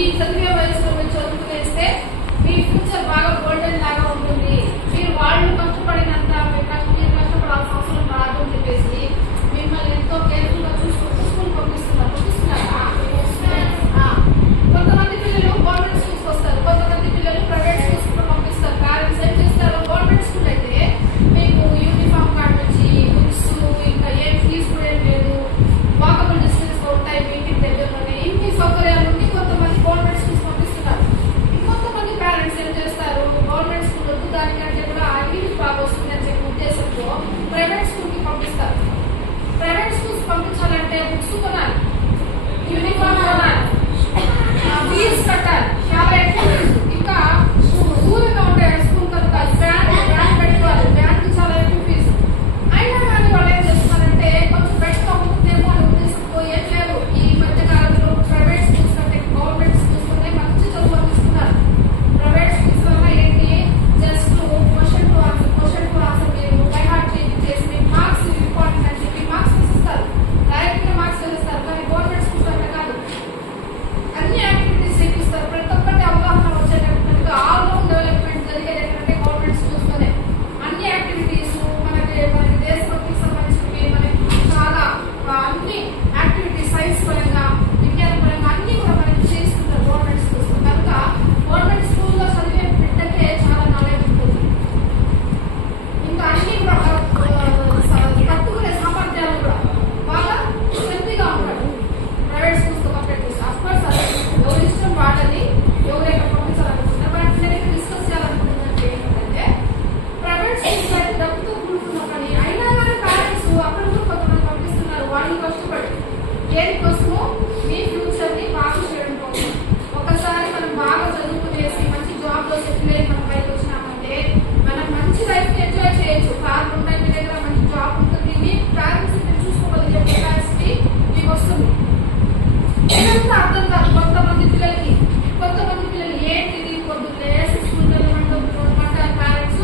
ఈ చదివే వయసులో మీరు చదువుకునేస్తే మీ ఫ్యూచర్ బాగా గోల్డెన్ లాగా ఉంటుంది. మీరు వాళ్ళు కష్టపడినంత మీరు కష్టపడాల్సిన అవసరం రాదు అని చెప్పేసి మిమ్మల్ని ఎంతో కేర్ఫుల్ గా చూసుకుంటూ స్కూల్ పంపిస్తున్నారా? కొంతమంది పిల్లలు గవర్నమెంట్ స్కూల్స్ వస్తారు, కొంతమంది పిల్లలు ప్రైవేట్ స్కూల్స్ కూడా పంపిస్తారు. పేరెంట్స్ ఏం చేస్తారు, గవర్నమెంట్ స్కూల్ అయితే మీకు యూనిఫామ్ కార్డ్ నుంచి బుక్స్ ఇంకా ఏం ఫీజు కూడా ఏం లేదు, వాకబుల్ డిస్టెన్స్ ఉంటాయి మీ ఇంటికి దగ్గరలోనే, ఇన్ని సౌకర్యాలు ఉండి కొంతమంది గవర్నమెంట్ స్కూల్స్ పంపిస్తున్నారు. ఇంకొంతమంది పేరెంట్స్ ఏం చేస్తారు, గవర్నమెంట్ స్కూల్ వద్దు దానికంటే కూడా ఇంగ్లీష్ బాగా వస్తుంది అని చెప్పి ఉద్దేశంతో ప్రైవేట్ స్కూల్ కి పంపిస్తారు. ప్రైవేట్ స్కూల్స్ పంపించాలంటే బుక్స్ కొనాలి, యూనిఫామ్ కొనాలి, ఫీజు కట్టాలి, చాలా ఎక్కువ ఫీజు. ఇంకా దూరంగా ఉండే స్కూల్ కనుక వ్యాన్ పెట్టుకోవాలి, వ్యాన్ కి చాలా ఎక్కువ ఫీజు. అయినా కానీ వాళ్ళు ఏం చేస్తున్నారంటే కొంచెం బెటర్ అవుతుందేమో అనే ఉద్దేశంతో ఏం లేదు, ఈ మధ్య కాలంలో ప్రైవేట్ స్కూల్స్ కంటే గవర్నమెంట్ స్కూల్స్ లోనే మంచి చదువు అందిస్తున్నారు. ప్రైవేట్ స్కూల్స్ వల్ల ఏంటి, జస్ట్ క్వశ్చన్ టు ఆన్సర్ మీరు బై హార్ట్ చేసి మీకు మార్క్స్ ఇంపార్టెంట్ అని చెప్పి మార్క్స్ ఇస్తారు, డైరెక్ట్ గా మార్క్స్ ఇస్తారు. కానీ గవర్నమెంట్ స్కూల్స్ అట్లా కాదు, అన్ని యాక్టివిటీస్ చేపిస్తారు, ప్రతి ఒక్కటి అవగాహన వచ్చేటట్టుగా ఆల్ రౌండ్ డెవలప్మెంట్ జరిగేది ఏంటంటే గవర్నమెంట్ స్కూల్స్ లోనే. అన్ని యాక్టివిటీస్ మనకి దేశభక్తికి సంబంధించినవి, మనకి చాలా అన్ని యాక్టివిటీస్ సైన్స్ పరంగా విజ్ఞాన పరంగా అన్ని కూడా మనకి చేస్తున్నారు గవర్నమెంట్ స్కూల్స్. కనుక గవర్నమెంట్ స్కూల్లో చదివే బిడ్డకే చాలా నాలెడ్జ్ ఉంటుంది, ఇంకా అన్ని కూడా తట్టుకునే సామర్థ్యాలు కూడా బాగా శక్తిగా ఉంటాడు ప్రైవేట్ స్కూల్స్ తో కంపేర్ చేస్తే. అఫ్కోర్స్ ఎవరి ఇష్టం వాళ్ళని, ఎవరైనా పంపించాలనుకుంటున్నారు. బట్ నేను ఇక్కడ డిస్కస్ చేయాలనుకుంటున్నట్టు ఏంటంటే ప్రైవేట్ స్కూల్స్ అయితే డబ్బుతో కూడుకున్న పని, అయినా కానీ పేరెంట్స్ అక్కడ కూడా కొంతమంది పంపిస్తున్నారు వాళ్ళు కష్టపడి. దేనికోసమో మీ ఫ్యూచర్ ని బాగా చేయడం కోసం. ఒకసారి మనం బాగా చదువుకునేసి మంచి జాబ్ లో సెటిల్ అయ్యి మనం బయటకు వచ్చినామంటే మనం మంచి లైఫ్ ని ఎంజాయ్ చేయొచ్చు. కార్లు ఉంటాయి మీ దగ్గర, మంచి జాబ్ ఉంటుంది, మీ పేరెంట్స్ మీరు చూసుకోగలిగే కెపాసిటీ మీకు వస్తుంది. ఇదంతా అర్థం కాదు కొంతమంది పిల్లలకి. కొంతమంది పిల్లలు ఏంటిది పొద్దున్నే స్కూల్కి వెళ్ళమంటారు పేరెంట్స్,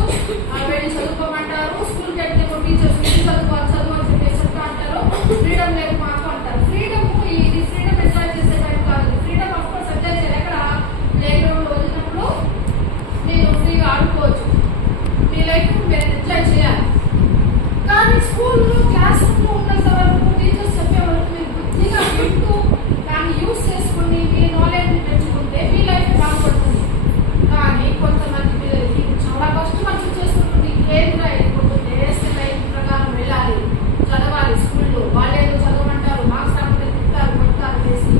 వెళ్ళి చదువుకోమంటారు, స్కూల్కి వెళ్తే టీచర్స్ చదువు అని చెప్పేసి చెప్తా అంటారు, ఫ్రీడమ్ లేదు మాకు అంటారు. ఫ్రీడమ్ ఇది ఫ్రీడమ్ ఎంజాయ్ చేసే టైం కాదు. ఫ్రీడమ్ ఆఫ్ కోర్స్ ఎంజాయ్ చేయాలి, ఎక్కడ ప్లే గ్రౌండ్ వదిలినప్పుడు మీరు ఫ్రీగా ఆడుకోవచ్చు, మీ లైఫ్ మీరు ఎంజాయ్ చేయాలి. కానీ స్కూల్లో క్లాస్ రూమ్ లో ఉన్నంత వరకు టీచర్స్ చెప్పే వరకు మీరు బుద్ధిగా వింటూ దాన్ని యూజ్ చేసుకుని మీ నాలెడ్జ్ ని పెంచుకుంటే మీ లైఫ్ బాగుపడుతుంది. కానీ కొంతమంది పిల్లలకి చాలా కష్టం అనిపించేసుకుంటుంది. ఏదిగా వెళ్ళిపోతుంది, వేస్తే టైం ప్రకారం వెళ్ళాలి, చదవాలి స్కూల్లో, వాళ్ళేదో చదవమంటారు, మార్క్స్ రాకపోతే తింటారు కొడతారు చేసి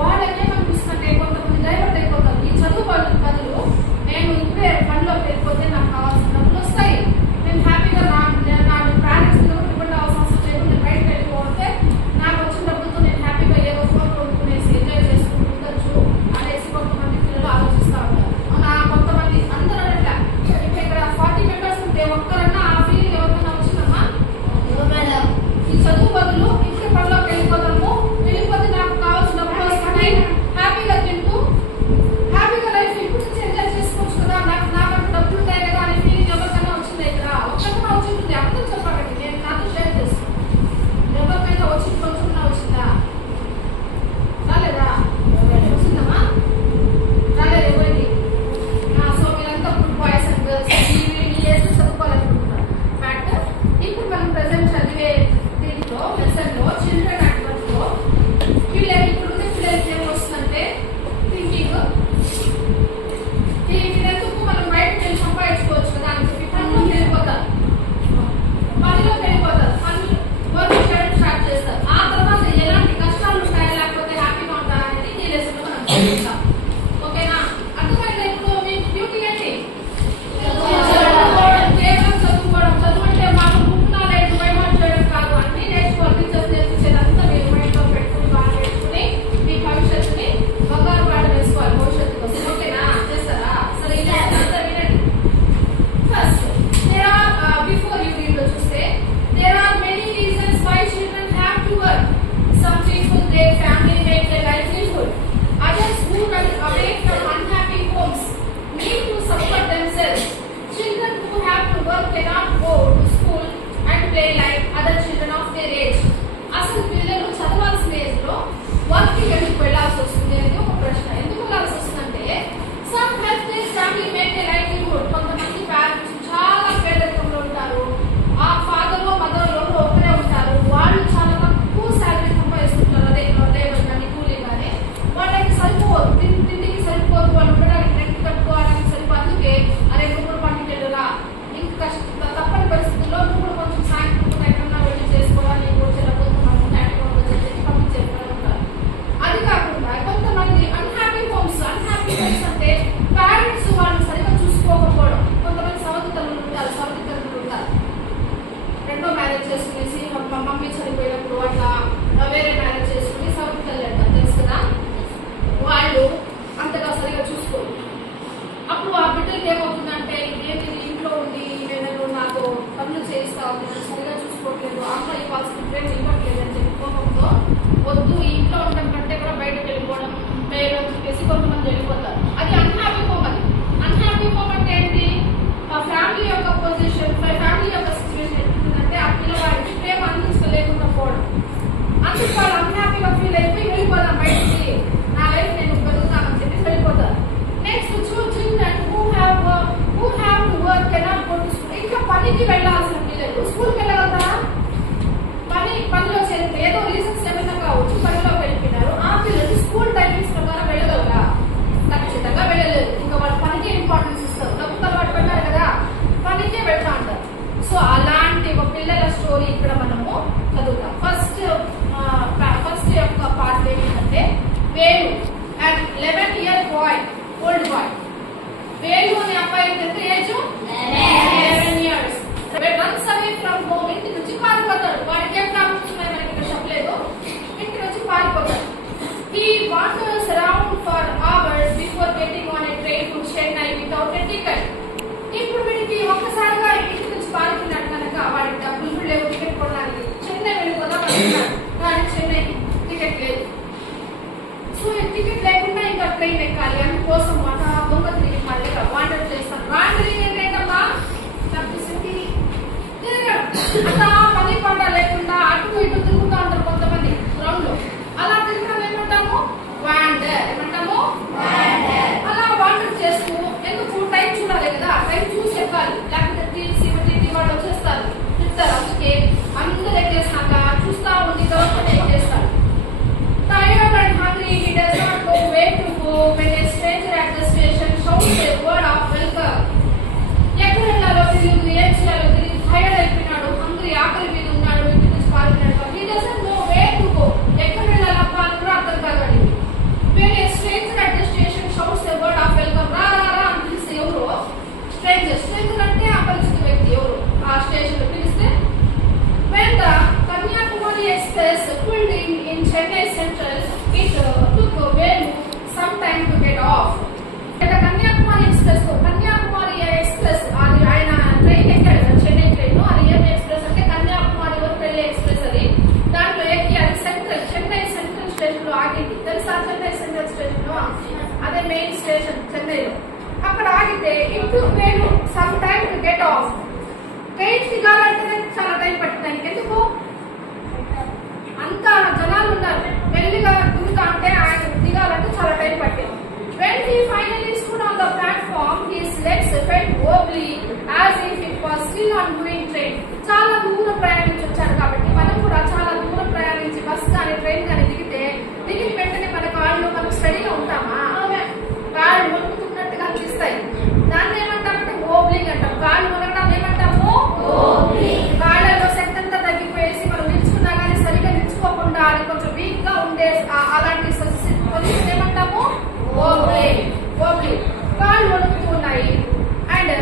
వాళ్ళకేమనిపిస్తుంటే కొంతమంది డైవర్ట్ అయిపోతారు. ఈ చదువు బదులు నేను ఇప్పుడే పనిలోకి వెళ్ళిపోతే నాకు కావాల్సిన డబ్బులు వస్తాయి, నేను హ్యాపీగా నా పేరెంట్స్ మీద డిపెండ్ అవ్వాల్సిన అవసరం లేకుండా నేను బయటకు వెళ్ళిపోతే నాకు వచ్చిన డబ్బులతో నేను హ్యాపీగా ఏదో ఫోన్ కొనుక్కునేసి ఎంజాయ్ చేసుకుంటూ ఉండొచ్చు అనేసి కొంతమంది పిల్లలు ఆలోచిస్తూ ఉంటారు. కొంతమంది అందరూ అట్లా ఇక్కడ 40 మెంబర్స్ ఉంటే ఒక్కరన్నా ఆ ఫీలింగ్ ఎవరికైనా వచ్చిందమ్మా, ఈ చదువు బదులు ఇంటి పనిలోకి వెళ్ళిపోతాము, వెళ్ళిపోతే నాకు కావాల్సిన డబ్బులు వస్తాయి, హ్యాపీగా తింటూ హ్యాపీగా లైఫ్ ఇప్పుడు నుంచి ఎంజాయ్ చేసుకోవచ్చు కదా, నాకంటూ డబ్బులు ఉంటాయి కదా అనే ఫీలింగ్ ఎవరికైనా వచ్చింది ఇక్కడ ఒక్కరికైనా వచ్చింటుంది. అర్థం చెప్పాలండి, నేను నాతో షేర్ చేస్తాను. ఎవరికైనా వచ్చి కొంచెం వచ్చిందా, రాలేదా, వచ్చిందమ్మా, రాలేదు ఎవరికి. సో మీరంతా ఇప్పుడు బాయ్స్ అండ్ గర్ల్స్ ఈ ఏజ్ చదువుకోవాలనుకుంటున్నారు. బట్ ఇప్పుడు మనం ప్రెసెంట్ చదివే దీంట్లో లెసన్ లో చిల్డ్రన్ యాక్టివిటీ లో పిల్లలు ఇప్పుడుండే పిల్లలకి ఏం వస్తుందంటే థింకింగ్, ఎందుకు మనం బయటకు వెళ్ళి సంపాదించుకోవచ్చు కదా అని చెప్పి పనిలోకి వెళ్ళిపోతారు, పనులు వర్క్ చేయడం స్టార్ట్ చేస్తారు. ఆ తర్వాత ఎలాంటి కష్టాలు ఉంటాయి లేకపోతే హ్యాపీగా ఉంటారా అనేది ఈ లెసన్ లో మనం చదువుతాం. ఓకేనా, అర్థమైందా? ఇప్పుడు మీ డ్యూటీ ఏంటి, కేవలం చదువుకోవడం. చదువు అంటే మాకు బుక్ నాలెడ్జ్ బైహార్ట్ చేయడం కాదు, అన్ని నేర్చుకోవాలి. టీచర్స్ నేర్పించేదంతా మీరు మైండ్ లో పెట్టుకుని బాగా నేర్చుకుని మీ భవిష్యత్తుని బంగారు బాట వేసుకోవాలి భవిష్యత్తు కోసం. ఓకేనా, చేస్తారా? సరే ఇది అంతా వినండి. ఫస్ట్ బిఫోర్ యూ రీడ్ లో చూస్తే there are many reasons why children have to work. Some people, their family make their livelihood. Others who wanders around for hours before getting on a train to Chennai without a ticket. ఇప్పుడు వీడికి ఒక్కసారిగా ఇంటి నుంచి పారిపోయినట్టు కనుక వాడికి డబ్బులు లేవు ticket కొనడానికి. చెన్నై వెళ్ళిపోదాం అనుకున్నాడు కానీ చెన్నై టికెట్ లేదు. సో టికెట్ లేకుండా ఇంకా ట్రైన్ ఎక్కాలి అందుకోసం దొంగ తిరిగి మళ్ళీ వాండర్ చేస్తాను. వాండరింగ్ ఏంటంటమ్మా తప్పిసింది అట్లా పని పాట లేకుండా అటు ఇటు తిరుగుతూ ఉంటారు కొంతమంది గ్రౌండ్ లో. అలా తిరగడం ఏమంటాము వాండర్. ఏమంటాము అలా వాండర్ చేస్తూ ఎందుకు టైం చూడాలి కదా, టైం చూసి ఎక్కాలి లేకపోతే టీసీ వాళ్ళు వచ్చేస్తారు తింటారు. అందుకే అందరు ఎక్కేసినాక చూస్తా ఉంది government ఎక్కేస్తారు. Tired and hungry, he does not know where to go when a stranger at the station shouts a word of welcome. ఎక్కడ వెళ్ళాలో తెలియదు, ఏం చేయాలో తెలియదు, టైర్డ్ అయిపోయినాడు, హంగ్రీ ఆకలి మీద ఉన్నాడు, ఇంటి నుంచి పారిపోయినాడు. He doesn't know where to go. ఎక్కడ వెళ్ళాలో కూడా అర్థం కాదు. When a stranger at the station shouts a word of welcome, రా రా రా అని పిలిస్తే ఎవరు స్ట్రేంజర్ అంటే అపరిచిత వ్యక్తి ఎవరు ఆ స్టేషన్ లో పిలిస్తే. When the Kanyakumari Express pulled in Chennai Central, it took Velu some time to get off. The Kanyakumari Express అది ఆయన ట్రైన్ ఎక్కాడు కదా చెన్నై ట్రైన్. అది ఏం ఎక్స్ప్రెస్ అంటే కన్యాకుమారి వరకు వెళ్ళే ఎక్స్ప్రెస్. అది దాంట్లో ఎక్కి అది చెన్నై సెంట్రల్ స్టేషన్ లో ఆగింది. తెలుసా చెన్నై సెంట్రల్ స్టేషన్ లో అదే మెయిన్ స్టేషన్ చెన్నైలో. అక్కడ ఆగితే it took Velu some time to get off. Train దిగాలంటే చాలా టైం పట్టింది. ఎందుకు అంత జనాలు ఉన్నారు, మెల్లిగా దిగుతా అంటే ఆయన దిగాలంటే చాలా టైం పట్టింది. When he finally stood on the platform, his legs felt wobbly as if it was still on moving train. చాలా దూరం ప్రయాణించి వచ్చారు కాబట్టి మనం కూడా చాలా దూరం ప్రయాణించి బస్ కానీ ట్రైన్ కానీ దిగిన వెంటనే మన కాళ్ళు మనం స్టడీగా ఉంటామా, కాళ్ళు వణుకుతున్నట్టుగా అనిపిస్తాయి. దాన్ని ఏమంటామంటే వోబ్లింగ్ అంటాం. కాళ్ళు వణకడం ఏమంటాము కాళ్ళలో శక్తి అంతా తగ్గిపోయేసి మనం నిల్చుకున్నా కానీ సరిగా నిల్చుకోకుండా అది కొంచెం వీక్ గా ఉండే అలాంటి పొజిషన్ ఏమంటాము వోబ్లింగ్. కాళ్ళు వణుకుతూ ఉన్నాయి. అండ్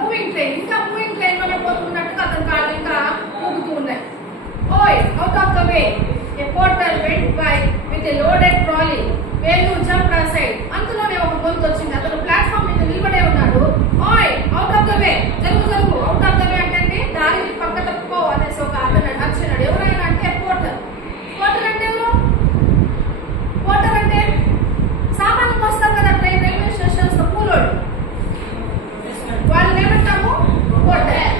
మూవింగ్ ట్రైన్, ఇంకా మూవింగ్ ట్రైన్ లో పోతున్నట్టుగా అతని కాళ్ళు ఇంకా ఊగుతూ ఉన్నాయి. ఓయ్ out of the way a porter went by with a loaded trolley. Velu jumped aside. అంతలోనే ఒక గొంతు వచ్చింది. అతను ప్లాట్ఫామ్ మీద నిలబడే ఉన్నాడు. ఓయ్ అవుట్ ఆఫ్ ద వే, జరుగు అవుట్ ఆఫ్ ద వే అంటే దారిని పక్క తప్పుకో అనేసి ఒక అతను వచ్చినాడు. ఎవరైనా అంటే పోర్టర్. పోర్టర్ అంటే ఎవరు? పోర్టర్ అంటే సామాన్లు వస్తారు కదా ట్రైన్ రైల్వే స్టేషన్స్ లో కూలోడు, వాళ్ళని ఏమంటాము పోర్టర్.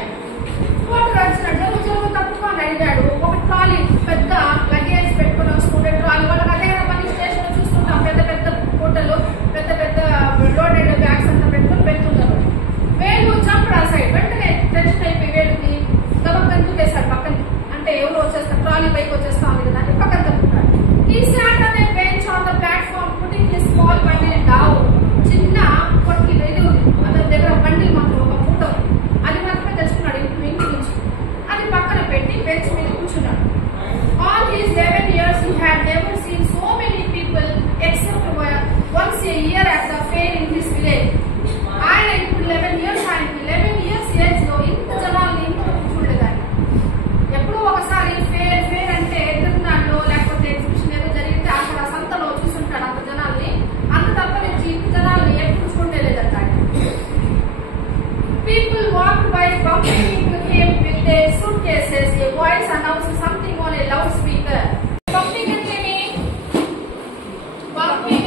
పోర్టర్ వచ్చినాడు. జరుగు తప్పుకొని అడిగాడు. ఒక ట్రాలీ పెద్ద లగేజ్ పెట్టుకుని వస్తుండే ట్రాలీ. వాళ్ళకి అదే పని స్టేషన్ లో చూస్తుంటాం, పెద్ద పెద్ద హోటల్ పెద్ద పెద్ద లోడెడ్ బ్యాగ్స్ అంతా పెట్టుకుని పెడుతున్నారు. వేలు జంప్ రాసాయి. వెంటనే టెన్షన్ అయిపోయి వేలుకి గబక్కని దూకేశాడు పక్కన. అంటే ఎవరు వచ్చేస్తారు, ట్రాలీ పైకి వచ్చేస్తా ఉంది కదా అని పక్కన తప్పుతాడు. ఈ sat on a bench on the platform putting his small bundle down. చిన్న కొట్టి అతని దగ్గర బండిల్ మాత్రం ఒక మూట అది మాత్రమే తెచ్చుకున్నాడు ఇంటి నుంచి. అది పక్కన పెట్టి బెంచ్ మీద కూర్చున్నాడు. All his 11 years he had never seen so many people except once a year at the fair in his village. ఆయన ఇప్పుడు 11 years ఏజ్ లో ఇంత జనాల్ని ఇంట్లో చూడలేదాన్ని. ఎప్పుడో ఒకసారి ఫేర్ అంటే తిరునాళ్ళలో లేకపోతే ఎగ్జిబిషన్ ఏదో జరిగితే అక్కడ సంతలో చూస్తుంటాడు అంత జనాల్ని. అంత తప్ప నుంచి ఇంత జనాల్ని ఎప్పుడు చూడలేదంట. People walked by bumping into him with their suitcases. A voice announced something on a loudspeaker. Bumping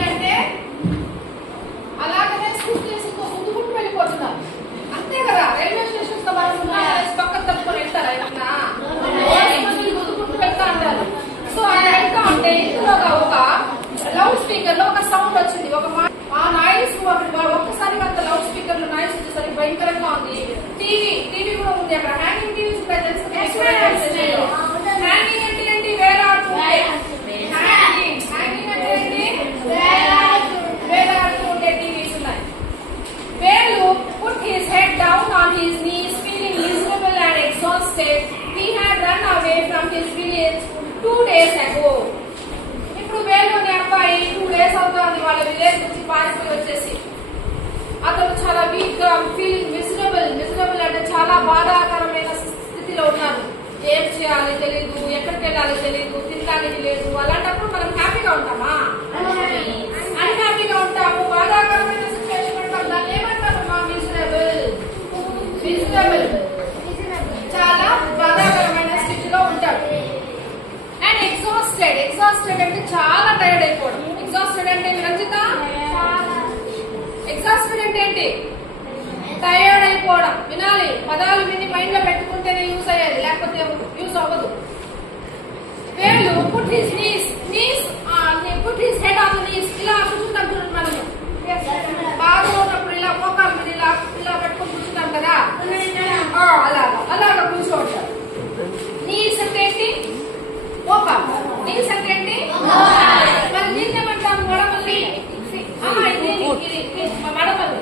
అంటే అలాగనే suitcase తో ముందుకుంటూ వెళ్ళిపోతున్నారు. అంతే కదా రైల్వే స్టేషన్ తో మనం పక్కన తప్పుకొని వెళ్తారా ఏమన్నా ముందుకుంటూ వెళ్తా ఉంటారు. సో అలా వెళ్తా ఉంటే ఇందులోగా ఒక లౌడ్ స్పీకర్ లో ఒక సౌండ్ వచ్చింది. ఆ నాయిస్ ఒక్కసారిగా అంత లౌడ్ స్పీకర్ లో నాయిస్ వచ్చేసరికి భయంకరంగా ఉంది. టీవీ కూడా ఉంది అక్కడ. హ్యాంగింగ్ టీవీస్ ఉంటాయి తెలుసు. హ్యాంగింగ్ అంటే ఏంటి? వేలాడుతూ ఉండే టీవీస్ ఉన్నాయి. వేలు put his head down on his knees, feeling miserable and exhausted. He had run away from his village 2 days ago. ఇప్పుడు వేలు అనే అబ్బాయి 2 days అవుతుంది వాళ్ళ విలేజ్ నుంచి పారిపోయి వచ్చేసి. అతను చాలా వీక్ గా ఫీలింగ్ మిజరబుల్ అంటే చాలా బాధాకరమైన స్థితిలో ఉన్నారు. ఏం చేయాలి తెలియదు, ఎక్కడికి వెళ్ళాలి తెలియదు, తినడానికి లేదు. అలాంటప్పుడు మనం హ్యాపీగా ఉంటామా? అన్హ్యాపీగా ఉంటాము. బాధాకరమైన సిచ్యువేషన్ ఉంటాం. దాన్ని ఏమంటామమ్మా? మిజరబుల్. చాలా బాధాకరమైన స్థితిలో ఉంటాడు. అండ్ ఎగ్జాస్టెడ్ అంటే చాలా టైర్డ్ అయిపోవడం. ఎగ్జాస్టెడ్ అంటే రంజిత, ఎగ్జాస్టెడ్ అంటే ఏంటి? టైర్డ్ అయిపోవడం. వినాలి, పదాలు విని మైండ్ లో పెట్టుకుంటేనే యూజ్ అయ్యేది, లేకపోతే యూజ్ అవ్వదు. వేళ్ళు put his head on the knees. ఇలా కూర్చుంటాం చూడండి మనము. బాగా ఉన్నప్పుడు ఇలా మోకాలు మీద ఇలా పెట్టుకుని కూర్చుంటాం కదా, అలాగా కూర్చోంటారు. నీస్ అంటే ఏంటి? మోకాలు. నీస్ అంటే ఏంటి? మరి నీస్ ఏమంటాము? మడమల్ని. మడమల్ని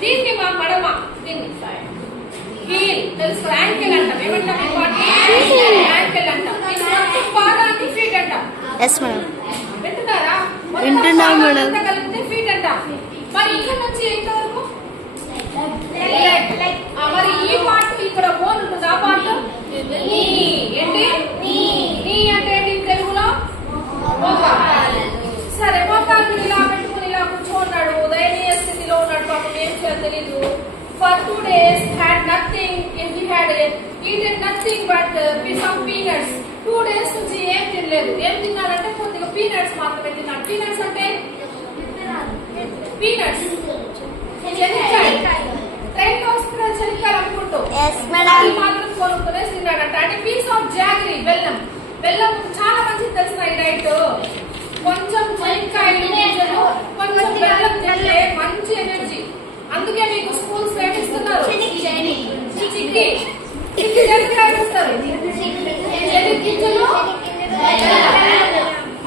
దీనికి మా మడమ. దీన్ని హీల్ తెలుసు. యాంకిల్ అంటాం. ఏమంటాం? యాంకిల్ అంటాం. పాదాన్ని ఫీట్ అంటాం. వింటున్నారా? కలిపితే ఫీట్ అంటాం. మరి ఇక్కడ నుంచి ఎంత వరకు? మరి ఈ పార్ట్ ఇక్కడ బోన్ ఉంటుంది. ఆ పార్ట్ ఏంటి? నీ అంటే ఏంటి తెలుగులో? మోకాలు. సరే, మోకాలు ఇలా పెట్టుకుని ఇలా కూర్చోన్నాడు. దయనీయ స్థితిలో ఉన్నాడు. పాపం ఏం చేయాలో తెలీదు. For 2 days had nothing. He had eaten nothing but piece of peanuts. 2 days నుంచి ఏం తినలేదు. ఏం తిన్నాడంటే కొద్దిగా పీనట్స్ మాత్రమే తిన్నాడు. పీనట్స్ అంటే పీనట్స్. ట్రైన్ లో వస్తున్న చెనిక్కాయలు అనుకుంటూ మాత్రం కొనుక్కునే తిన్నాడంట. అంటే పీస్ ఆఫ్ జాగరీ, బెల్లం. బెల్లం చాలా మంచిది తెలిసిన ఈ డైట్. కొంచెం చెనిక్కాయలు, కొంచెం బెల్లం తింటే మంచి ఎనర్జీ. అందుకే మీకు స్కూల్స్ ఏమిస్తున్నారు? చిక్కి చెనిక్కాయలు ఇస్తారు. గింజలు.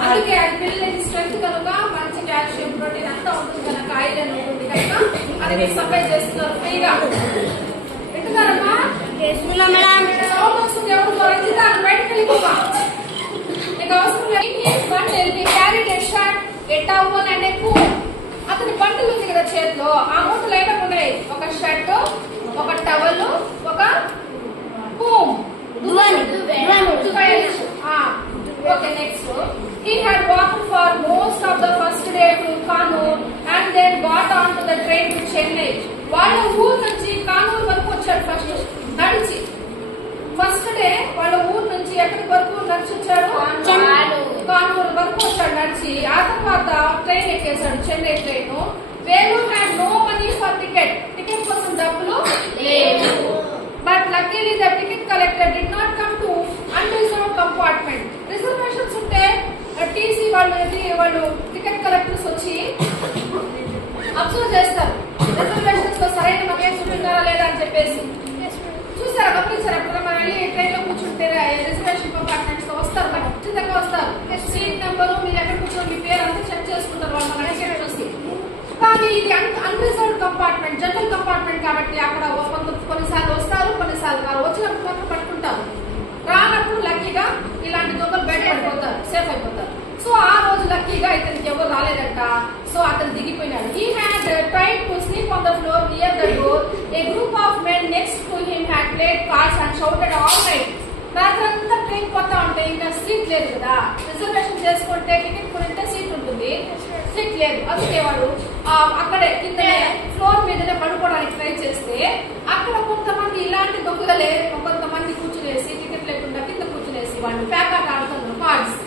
అందుకే అది పిల్లలకి స్ట్రెంత్ కనుక మంచి కాల్షియం, ప్రోటీన్ అంతా ఉంటుంది కనుక, ఐరన్ ఉంటుంది కనుక అది మీకు సప్లై చేస్తున్నారు ఫ్రీగా. వింటున్నారమ్మా? వస్తుంది. ఎవరు రంజిత బయటకు వెళ్ళిపోవా? నీకు అవసరం లేదు. క్యారెట్ ఎట్టావు అంటే ఎక్కువ అతని బంటులు ఉంది కదా చేతిలో. ఆ మూటలు ఐటమ్ ఉన్నాయి. ఒక షర్ట్, ఒక టవల్, ఒక పూమ్. Okay, next. He had walked for most of the first day to Kannur and then got on to the train to Chennai. వాళ్ళ ఊరు నుంచి కానూరు వరకు వచ్చాడు ఫస్ట్ నడిచి. ఫస్ట్ డే వాళ్ళ ఊరు నుంచి ఎక్కడి వరకు నడిచి వచ్చాడు? కానూరు వరకు వచ్చాడు నడిచి. ఆ తర్వాత ట్రైన్ ఎక్కేశాడు, చెన్నై ట్రైన్. వేలు had no money for ticket. Ticket కోసం డబ్బులు లేవు. But luckily the ticket collector did not come to unreserved compartment. Reservations ఉంటే టీసీ వాళ్ళు టికెట్ కలెక్టర్స్ వచ్చి అబ్జర్వ్ చేస్తారు. రిజర్వేషన్స్ లో సరైన మర్యాద చూపించారా లేదా అని చెప్పేసి చూసారా, గమనించారా? అప్పుడు మనం వెళ్ళి ట్రైన్ లో కూర్చుంటే రిజర్వేషన్ కంపార్ట్మెంట్స్ లో వస్తారు, ఖచ్చితంగా వస్తారు. సీట్ నెంబరు, మీరు ఎక్కడ కూర్చొని మీ పేరు అంతా చెక్ చేసుకుంటారు వాళ్ళు మన టికెట్ చూసి. కానీ ఇది అన్రిజర్వ్డ్ కంపార్ట్మెంట్, జనరల్ కంపార్ట్మెంట్ కాబట్టి అక్కడ కొన్నిసార్లు వస్తారు, కొన్నిసార్లు రారు. వచ్చినప్పుడు మాత్రం పట్టుకుంటారు, రానప్పుడు లక్కీగా ఇలాంటి దొంగలు బయట పడిపోతారు, సేఫ్ అయిపోతారు. సో ఆ రోజు లక్కీగా ఇతనికి ఎవరు రాలేదంట. సో అతను దిగిపోయినాడు. He had tried to sleep on the floor near the door. A group of men next to him had played cards and shouted all night. రాత్రంతా ట్రైన్ పోతా ఉంటే ఇంకా సీట్ లేదు కదా. రిజర్వేషన్ చేసుకుంటే టికెట్ కొనింటే సీట్ ఉంటుంది, seat లేదు. అందుకే వాడు అక్కడే కింద ఫ్లోర్ మీదనే పడుకోవడానికి ట్రై చేస్తే అక్కడ కొంతమంది ఇలాంటి దొంగలే కొంతమంది కూర్చునేసి టికెట్ లేకుండా కింద కూర్చునేసి వాళ్ళు ప్యాకాట్ ఆడుతున్నారు కార్డ్స్.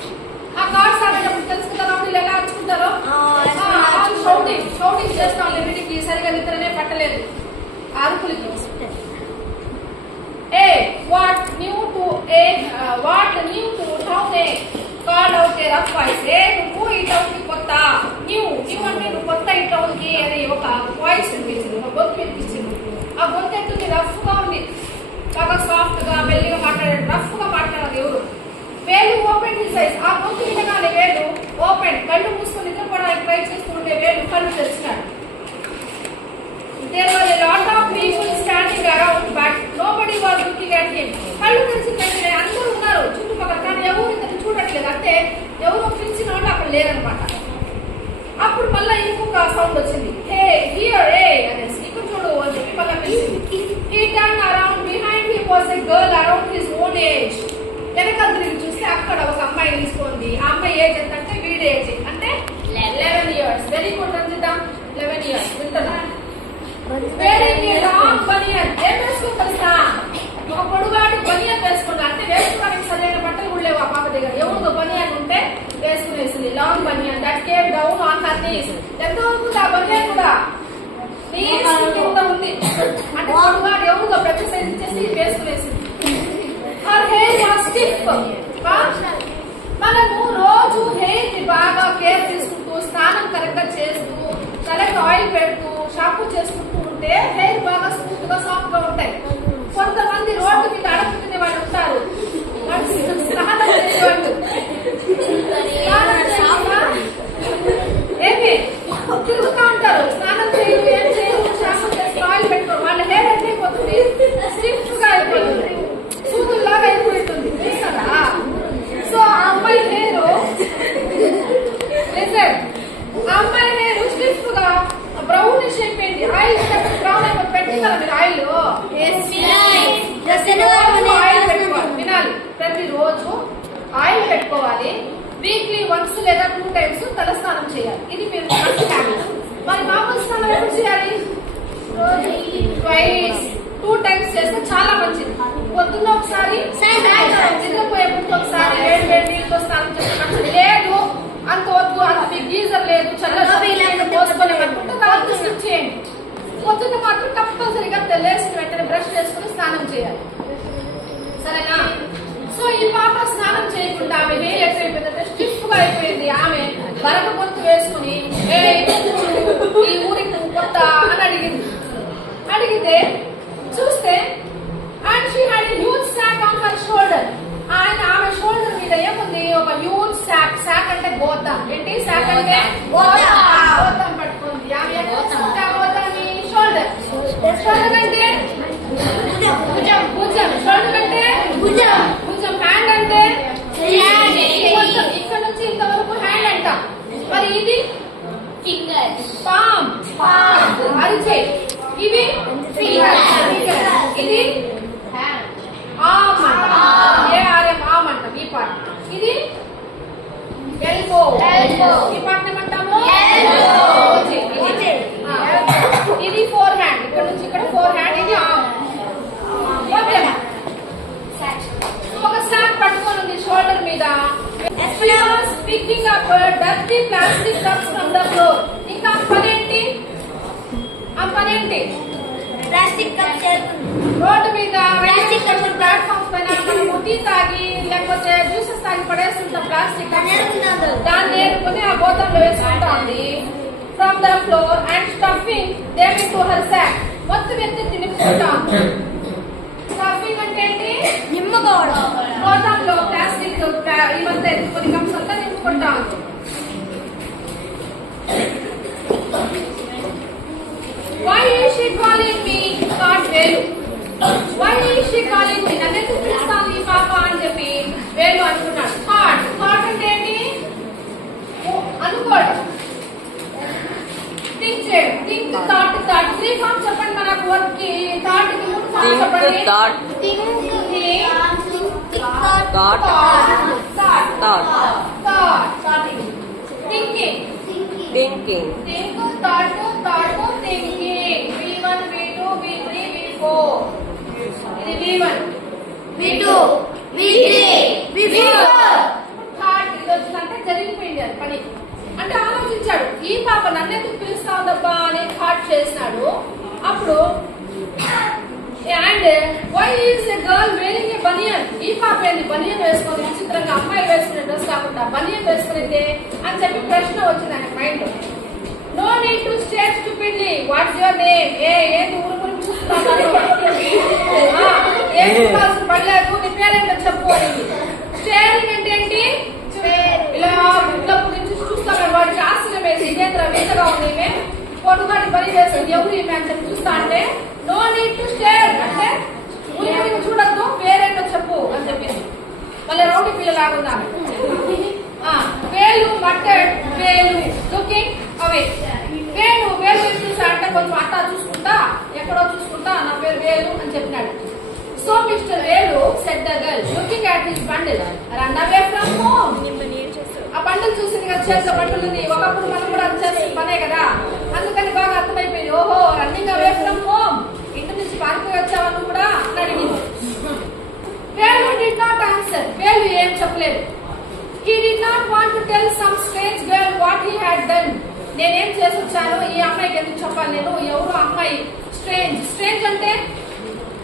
ఆ కార్డ్స్ ఆడేటప్పుడు తెలుసు కదా రౌండీలు ఎలా ఆడుకుంటారో. షౌటింగ్ చేస్తాం. వీటికి సరిగా నిద్రనే పట్టలేదు అరుపులకి. What new to town called out a rough voice. నువ్వు ఈ టౌన్ కి కొత్త. న్యూ అంటే నువ్వు కొత్త ఈ టౌన్ కి అని ఒక వాయిస్ వినిపించింది, ఒక గొంతు వినిపించింది. ఆ గొంతు ఎట్టుంది? రఫ్ గా ఉంది, బాగా సాఫ్ట్ గా మెల్లిగా మాట్లాడాడు. రఫ్ గా మాట్లాడారు ఎవరు? వేలు ఓపెన్ సైజ్. ఆ గొంతు వినగానే వేలు ఓపెన్, కళ్ళు మూసుకొని నిద్రపోవడానికి ట్రై చేస్తుంటే వేలు కళ్ళు తెరిచినాడు. There were a lot of people standing around, but nobody was looking at him. కళ్ళు తెరిచిందంటే అందరూ ఉన్నారు చుట్టుపక్కల, కానీ ఎవరు ఇతను చూడట్లేదు. అంటే ఎవరు పిలిచిన వాళ్ళు అక్కడ లేరనమాట. అప్పుడు మళ్ళీ ఇంకొక సౌండ్ వచ్చింది. హే హియర్ అనేసి, ఇక్కడ చూడు అని చెప్పి మళ్ళీ పిలిచింది. He turned around. Behind him was a girl around his own very good Ranjitha 11 years వింటున్నా వేరింగ్ ఏ లాంగ్ బనియన్ ఏం వేసుకుని తెలుసా ఒక పొడుగాటి బనియన్ వేసుకుంటా అంటే వేసుకోవడానికి సరైన బట్టలు కూడా లేవు ఆ పాప దగ్గర ఎవరిదో బనియన్ ఉంటే వేసుకునేసింది long banian that came down on her knees ఎంత వరకు ఆ బనియన్ కూడా నీస్ కింద ఉంది అంటే పొడుగాటి ఎవరిదో పెద్ద సైజ్ ఇచ్చేసి వేసుకునేసింది హర్ హెయిర్ వాస్ స్టిఫ్ మనము రోజు హెయిర్ ని బాగా కేర్ తీసుకుంటూ స్నానం కరెక్ట్ గా చేస్తూ తలకి ఆయిల్ పెడుతూ షాంపూ చేసుకుంటూ ఉంటే హెయిర్ బాగా స్మూత్ గా సాఫ్ట్ గా ఉంటాయి కొంతమంది రోడ్డు మీద అడుగుతున్న వాళ్ళు ఉంటారు స్నానం చేసేవాళ్ళు ఏమి తిరుగుతూ ఉంటారు స్నానం చేయరు ఏం చేయరు షాంపూ చేసి ఆయిల్ పెట్టుకోరు వాళ్ళ హెయిర్ అయిపోతుంది స్టిఫ్ గా అయిపోతుంది సూదుల్లాగా అయిపోతుంది చూస్తారా సో ఆ అమ్మాయి హెయిర్ ఆ అమ్మాయి హెయిర్ స్టిఫ్ గా బ్రౌనిష్ అయిపోయింది ఆయిల్ బ్రౌన్ అయిపోయి పెట్టుకున్నారు మీరు ఆయిల్ ఆయిల్ పెట్టుకోవాలి వినాలి ప్రతిరోజు ఆయిల్ పెట్టుకోవాలి వీక్లీ వన్స్ లేదా 2 times తలస్నానం చేయాలి ఇది మీరు మరి మామూలు స్నానం ఎప్పుడు చేయాలి ట్వైస్ 2 times చేస్తే చాలా మంచిది పొద్దున్న ఒకసారి నిద్రపోయే ముందు ఒకసారి వేడి వేడి నీళ్ళతో స్నానం చేస్తే మంచిది లేదు అంత వద్దు అంత మీకు గీజర్ లేదు చల్లగా పోసుకొని చేయండి పొద్దున్న మాత్రం కంపల్సరీగా లేచిన వెంటనే బ్రష్ చేసుకుని స్నానం చేయాలి సరేనా సో ఈ పాప స్నానం చేయకుండా ఆమె హెయిర్ ఎక్కువైపోయిందంటే స్టిఫ్ గా అయిపోయింది ఆమె బరక గొంతు వేసుకుని ఈ ఊరికి నువ్వు కొత్త అని అడిగితే చూస్తే and she had a huge sack on her shoulder ఆమె షోల్డర్ మీద ఏముంది ఒక హ్యూజ్ సాక్ అంటే గోతం ఏంటి సాక్ అంటే గోతం పట్టుకుంది ఆమె గోతాన్ని షోల్డర్ అంటే భుజం షోల్డర్ అంటే భుజం హ్యాండ్ అంటే ఇక్కడ నుంచి ఇంతవరకు హ్యాండ్ అంట మరి ఇది పామ్ అరిచే ఇవి ఇది ఆమ్ అంటాం ఈ పార్ట్ ఇది ఎల్బో ఈ పార్ట్ ఏమంటాము ఇది 4 హ్యాండ్ ఇక్కడ నుంచి ఇక్కడ 4 హ్యాండ్ ఇది ఆమ్ ఒక సాక్ పట్టుకొని ఉంది షోల్డర్ మీద picking up dirty plastic cups from the floor ఇంకా ఆ పనేంటి ప్లాస్టిక్ కప్స్ రోడ్డు మీద ప్లాస్టిక్ కప్స్ ప్లాట్ఫామ్స్ పైన మనం టీ తాగి లేకపోతే జ్యూసెస్ తాగి పడేస్తుంటాం ప్లాస్టిక్ దాన్ని ఏరుకొని ఆ గోతంలో వేసుకుంటా ఉంది from the floor and stuffing them into her sack మొత్తం ఎత్తి నింపుకుంటా స్టఫింగ్ అంటే ఏంటి నింపుకోవడం గోతంలో ప్లాస్టిక్ ఇవంతా కొన్ని కప్స్ అంతా నింపుకుంటా ఉంది Why is she calling me? Thought Velu. Why is she calling me? నన్నెందుకు పిలుస్తాంది పాప అని చెప్పి వేలు అనుకున్నాడు థాట్ అంటే ఏంటి అనుకోవడం థింక్ చేయడం థింక్ థాట్ 3 ఫార్మ్స్ చెప్పండి మనకు వర్క్ కి థాట్ కి 3 ఫార్మ్స్ చెప్పండి Thinking. Think, thought, thinking. V1, V2, V3, V4. ఇది V1, V2, V3, V4. Thought ఇది వచ్చిందంటే జరిగిపోయింది అది పని అంటే ఆలోచించాడు ఈ పాప నన్నెందుకు పిలుస్తావుదబ్బా అని థాట్ చేసినాడు అప్పుడు and why is a girl wearing a banian ఈ పాప ఏంది బనియన్ వేసుకొని విచిత్రంగా అమ్మాయి వేసుకునే డ్రెస్ కాకుండా బనియన్ వేసుకునేదే అని చెప్పి ప్రశ్న వచ్చింది ఆయన mind no need to stay stupidly what's your name ఏంటి ఊరు గురించి చూస్తున్నాను ఏం చూడాల్సిన పడలేదు నీ పేరేంటో చెప్పు అని స్టేరింగ్ అంటే ఏంటి ఇలా ఇట్లా గురించి చూస్తాను వాడికి ఆశ్చర్యం వేసి ఇదేంద్ర వింతగా ఉంది ఈమె పొడుగాడి పని చేసింది ఎవరు ఈమె అని చెప్పి చూస్తా అంటే నో నీడ్ టు స్టేర్ అంటే ఊరికి చూడద్దు పేరేంటో చెప్పు అని చెప్పింది మళ్ళీ రౌండ్ పిల్లలాగుందా వేలు మట్టెడ్ వేలు లుకింగ్ అవే వేలు చూసా అంటే కొంచెం అట్టా చూసుకుంటా ఎక్కడో చూసుకుంటా నా పేరు వేలు అని చెప్పినాడు సో మిస్టర్ వేలు set the girl looking at his bundle run away from home ఆ బండిల్ చూసింది కదా చేతిలో బట్టలుంది. ఒకప్పుడు మనం కూడా అది చేసిన పనే కదా, అందుకని బాగా అర్థమైపోయింది. ఓహో రన్నింగ్ అవే ఫ్రమ్ హోమ్, ఇంటి నుంచి పారిపోయి వచ్చావని కూడా అని అడిగింది. వేలు did not answer. వేలు ఏం చెప్పలేదు. He did not want to tell some strange girl what he had done. నేనేం చేసి వచ్చాను ఈ అమ్మాయికి ఎందుకు చెప్పాలి, నేను ఎవరు అమ్మాయి. స్ట్రేంజ్ అంటే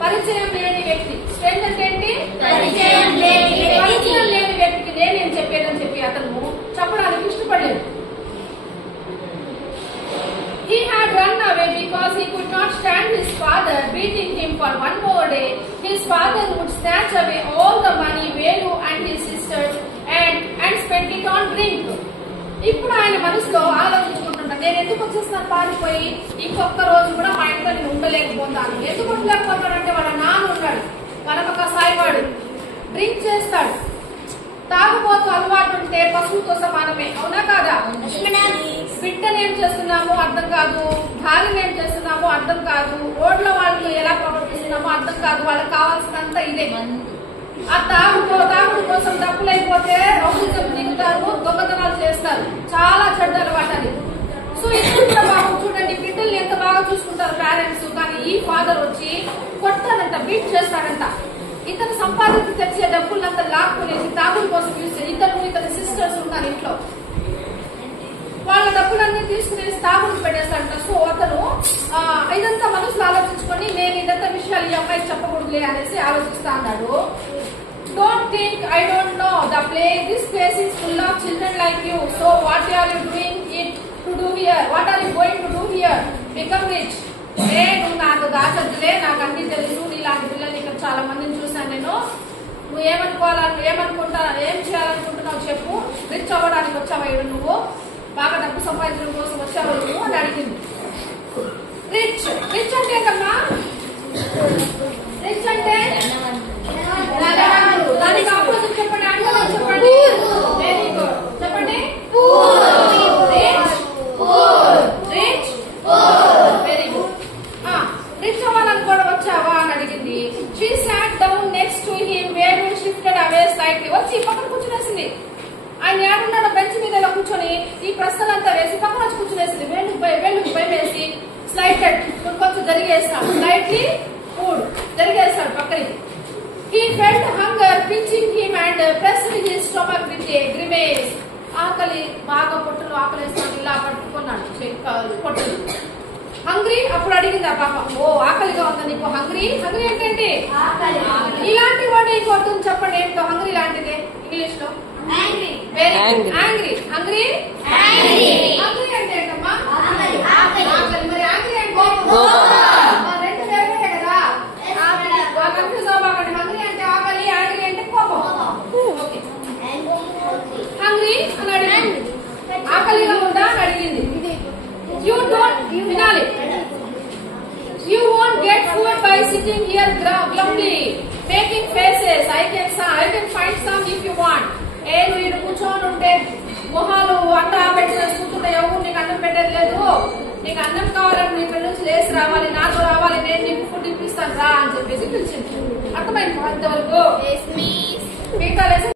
పరిచయం లేని వ్యక్తి. స్ట్రేంజ్ అంటే ఏంటి? పరిచయం లేని వ్యక్తికి నేనేం చెప్పేదని చెప్పి అతను చెప్పడానికి ఇష్టపడలేదు. He had run away because he could not stand his father beating him for one more day. His father would snatch away all the money Velu and his sisters and spend it on drink. ఇప్పుడు ఆయన మనసులో ఆలోచించుకుంటున్నాను, నేను ఎందుకు వచ్చేస్తున్నాను పారిపోయి, ఇంకొక రోజు కూడా మా ఇంట్లో నేను ఉండలేకపోతాను. ఎందుకు ఉండలేకపోతానంటే వాళ్ళ నాన్న ఉన్నాడు, కనపక సాయివాడు, డ్రింక్ చేస్తాడు. తాగుబోతు అలవాటు ఉంటే పశువుతో సమానమే, అవునా కాదా? బిడ్డను ఏం చేస్తున్నామో అర్థం కాదు, భార్యను ఏం చేస్తున్నామో అర్థం కాదు, రోడ్లో వాళ్ళు ఎలా ప్రవర్తిస్తున్నామో అర్థం కాదు. వాళ్ళకి కావాల్సినంత ఇదే. ఆ తాగుడు కోసం డబ్బులైపోతే రౌడీజం దిగుతారు, దొంగతనాలు చేస్తారు. చాలా చెడ్డ అలవాటు అది. సో ఇప్పుడు కూడా బాబు చూడండి, బిడ్డల్ని ఎంత బాగా చూసుకుంటారు పేరెంట్స్, కానీ ఈ ఫాదర్ వచ్చి కొట్టాడంట, బీట్ చేస్తాడంట. ఇతను సంపాదించి తెచ్చే డబ్బులంతా లాక్కునేసి తాగుడు కోసం యూజ్. ఇతని సిస్టర్స్ ఉన్నారు ఇంట్లో, వాళ్ళ డబ్బులన్నీ తీసుకునేసి తాగుడు పెట్టేస్తాడంట. సో అతను ఇదంతా మనసులో ఆలోచించుకొని నేను ఇదంతా విషయాలు ఈ అమ్మాయికి చెప్పకూడదులే అనేసి ఆలోచిస్తా అన్నాడు. Don't think I don't know. This place is full of children like you. So what are you doing to do here? What are you going to do here? Become rich. నువ్వు నాకు దాచద్దులే, నాకు అన్ని తెలుసు. నీలాంటి పిల్లల్ని ఇక్కడ చాలా మందిని చూసాను నేను. నువ్వు ఏం చేయాలనుకుంటున్నావు చెప్పు. రిచ్ అవ్వడానికి వచ్చావా నువ్వు? బాగా డబ్బు సంపాదించడం కోసం వచ్చావు నువ్వు అని అడిగింది. రిచ్ అంటే ఏంటమ్మా? రిచ్ అంటే దానికి ఆపోజిట్ చెప్పండి, చెప్పండి. వెరీ గుడ్, చెప్పండి. Very good. రిచ్ అవ్వాలనుకోవడం వచ్చావా అని అడిగింది. She sat down next to him where shifted away slightly. వచ్చి పక్కన కూర్చునేసింది. ఆయన ఏడున్నాడు బెంచ్ మీద ఇలా కూర్చొని ఈ ప్రశ్నలంతా వేసి పక్కన వచ్చి కూర్చునేసింది. వేళ్ళకి భయం వేసి స్లైటెడ్ కొంచెం జరిగేస్తాడు, స్లైట్లీ ఫుడ్ జరిగేస్తాడు పక్కకి. He felt hunger pinching him and pressed his stomach with a grimace. ఆకలి బాగా పొట్టలు ఆకలేస్తాడు, ఇలా పట్టుకున్నాడు పొట్టలు. హంగ్రీ అప్పుడు అడిగింది ఆ పాప, ఓ ఆకలిగా ఉందా నీకు? హంగ్రీ ఏంటంటే ఇలాంటి వర్డ్ ఇంకోటి చెప్పండి, ఏంటో హంగ్రీ లాంటిదే ఇంగ్లీష్ లో. యాంగ్రీ. హంగ్రీ అంటే ఏంటమ్మా? ఆకలి. మరి యాంగ్రీ అంటే రెండు వేరే కదా, కన్ఫ్యూజ్ అవ్వకండి. హంగ్రీ అంటే ఆకలి, యాంగ్రీ అంటే కోపం. హంగ్రీ అని అడిగింది. ఆకలిగా ఉందా అని అడిగింది. వినాలి. You won't get food by sitting here glumly making faces. I can find some if you want. నువ్వు ఇక్కడ కూర్చొని ఉంటే మొహాలు వంట పెట్టుకుంటే ఎవరు నీకు అన్నం పెట్టేది లేదు. నీకు అన్నం కావాలని నీ ఇక్కడ నుంచి లేచి రావాలి, నాతో రావాలి, నేను నీకు ఫుడ్ ఇప్పిస్తాను రా అని చెప్పేసి పిలిచింది. అర్థమైంది అంతవరకు?